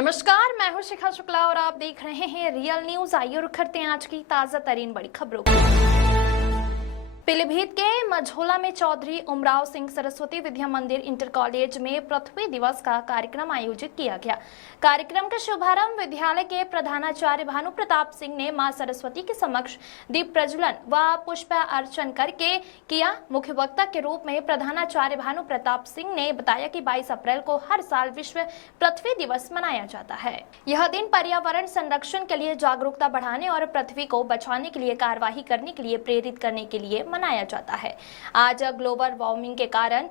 नमस्कार, मैं हूं शिखा शुक्ला और आप देख रहे हैं रियल न्यूज। आइए रुक करते हैं आज की ताजा तरीन बड़ी खबरों को। पीलीभीत के मझोला में चौधरी उमराव सिंह सरस्वती विद्या मंदिर इंटर कॉलेज में पृथ्वी दिवस का कार्यक्रम आयोजित किया गया। कार्यक्रम का शुभारंभ विद्यालय के प्रधानाचार्य भानु प्रताप सिंह ने मां सरस्वती के समक्ष दीप प्रज्वलन व पुष्प अर्चन करके किया। मुख्य वक्ता के रूप में प्रधानाचार्य भानु प्रताप सिंह ने बताया कि 22 अप्रैल को हर साल विश्व पृथ्वी दिवस मनाया जाता है। यह दिन पर्यावरण संरक्षण के लिए जागरूकता बढ़ाने और पृथ्वी को बचाने के लिए कार्यवाही करने के लिए प्रेरित करने के लिए मनाया जाता है। आज ग्लोबल वार्मिंग के कारण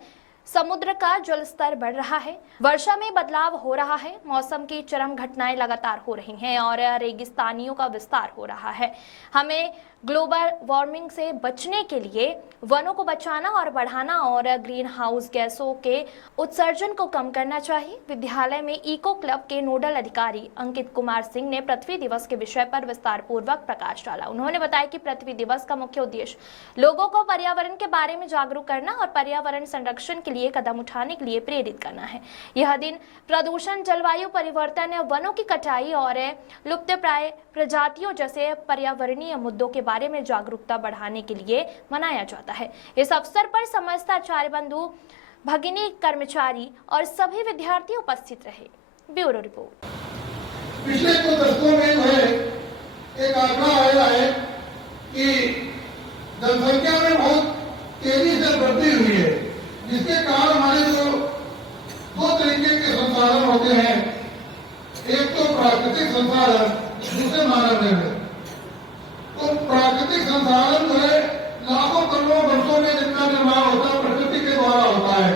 समुद्र का जल स्तर बढ़ रहा है, वर्षा में बदलाव हो रहा है, मौसम की चरम घटनाएं लगातार हो रही हैं और रेगिस्तानियों का विस्तार हो रहा है। हमें ग्लोबल वार्मिंग से बचने के लिए वनों को बचाना और बढ़ाना और ग्रीन हाउस गैसों के उत्सर्जन को कम करना चाहिए। विद्यालय में इको क्लब के नोडल अधिकारी अंकित कुमार सिंह ने पृथ्वी दिवस के विषय पर विस्तार पूर्वक प्रकाश डाला। उन्होंने बताया कि पृथ्वी दिवस का मुख्य उद्देश्य लोगों को पर्यावरण के बारे में जागरूक करना और पर्यावरण संरक्षण के लिए कदम उठाने के लिए प्रेरित करना है। यह दिन प्रदूषण, जलवायु परिवर्तन, वनों की कटाई और लुप्तप्राय प्रजातियों जैसे पर्यावरणीय मुद्दों के बारे में जागरूकता बढ़ाने के लिए मनाया जाता है। इस अवसर पर समस्त आचार्य बंधु, भगिनी, कर्मचारी और सभी विद्यार्थी उपस्थित रहे। Bureau report. पिछले कुछ दशकों में जो है एक आंकड़ा आया है कि जनसंख्या में बहुत तेजी से वृद्धि हुई है, जिसके कारण हमारे जो दो तरीके के संसाधन होते हैं, एक तो प्राकृतिक संसाधन, दूसरे मानव निर्मित। तो प्राकृतिक संसाधन जो है लाखों करोड़ों वर्षों में जिनका निर्माण होता है प्रकृति के द्वारा होता है,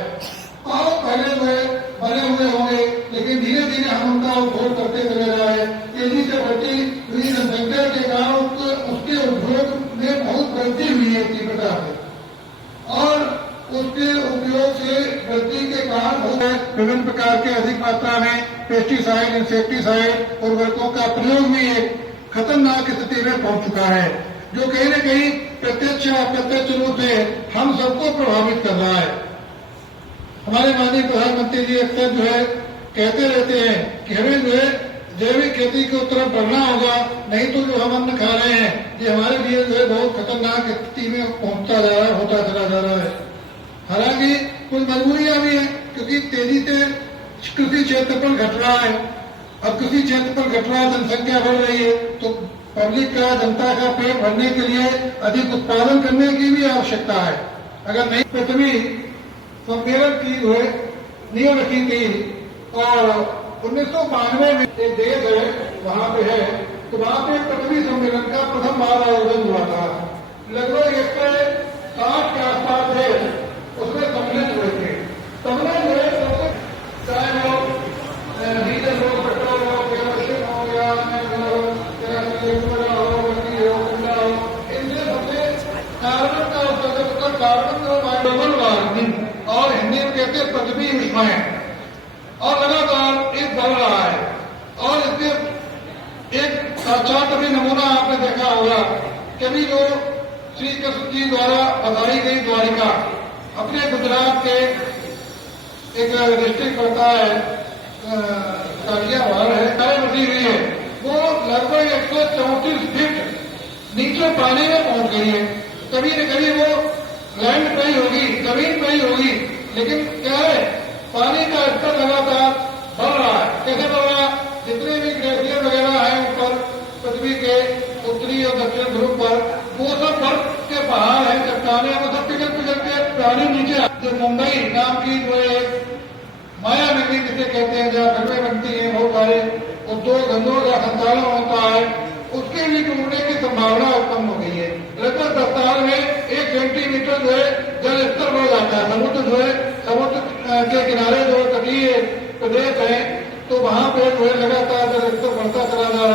और पहले जो है बने हुए होंगे, लेकिन धीरे धीरे हम उनका उपभोग करते चले जाए। तेजी से बढ़ती हुई जनसंख्या के कारण उसके उपभोग में बहुत वृद्धि हुई है तीव्रता से, और उसके उपयोग से वृद्धि के कारण विभिन्न प्रकार के अधिक मात्रा में पेस्टिसाइड, इंसेक्टिसाइड, उर्वरकों का प्रयोग भी एक खतरनाक स्थिति में पहुंच चुका है, जो कहीं न कहीं प्रत्यक्ष या अप्रत्यक्ष रूप से हम सबको प्रभावित कर रहा है। हमारे माननीय प्रधानमंत्री जी अक्सर जो है कहते रहते हैं कि हमें जो है जैविक खेती की तरफ बढ़ना होगा, नहीं तो जो हम अन्न खा रहे हैं ये हमारे लिए जो है बहुत खतरनाक स्थिति में पहुंचता जा रहा है, होता चला जा रहा है। हालांकि कुछ मजबूरियां भी है, क्योंकि तेजी से कृषि क्षेत्रफल घट रहा है। अब कृषि क्षेत्रफल घट रहा है, जनसंख्या बढ़ रही है, तो पब्लिक का, जनता का पेट भरने के लिए अधिक उत्पादन करने की भी आवश्यकता है। अगर नहीं, पृथ्वी सम्मेलन की जो है नींव रखी थी, और 1992 में एक देश है वहां पे है, तो वहां पे पृथ्वी सम्मेलन का प्रथम बार आयोजन हुआ था। लगभग 160 के आसपास है उसमें सम्मिलित हुए थे। सम्मेलन जो है चाहे वो डीजल हो, पेट्रोल हो, केरोसिन हो या इनसे सबसे कार्बन का उत्सर्जन, कार्बन ग्लोबल वार्मिंग और हिंदी में कहते हैं पृथ्वी विस्मय, और लगातार एक बढ़ रहा है। और इसके एक साक्षात अभी नमूना आपने देखा होगा, कभी जो श्री कृष्ण जी द्वारा बधाई गई द्वारिका, अपने गुजरात के एक डिस्ट्रिक्ट पड़ता है, कालियावाड़ है, बसी हुई है, वो लगभग 134 फीट नीचे पानी में पहुंच गई है। कभी न कभी वो लैंड पे ही होगी, जमीन पे ही होगी, लेकिन क्या है, पानी का स्तर लगातार बढ़ रहा है। कैसे बढ़ रहा है? जितने भी ग्लेशियर वगैरह है ऊपर पृथ्वी के उत्तरी और दक्षिण ध्रुव पर, वो सब बर्फ के पहाड़ है, चट्टाने, वो सब पिघल पिघल के पानी नीचे। जो मुंबई नाम की जो एक माया नगरी जिसे कहते हैं, जहाँ फिल्में बनती हैं, बहुत सारे उद्योग धंधों का संचालन होता है, उसके भी टूटने की संभावना उत्पन्न हो गई है। लगभग 10 साल में 1 सेंटीमीटर जो है जल स्तर बढ़ जाता है। समुद्र जो है, समुद्र के किनारे जो तटीय प्रदेश है, तो वहां पे जो है लगातार जल स्तर बढ़ता चला जा रहा है।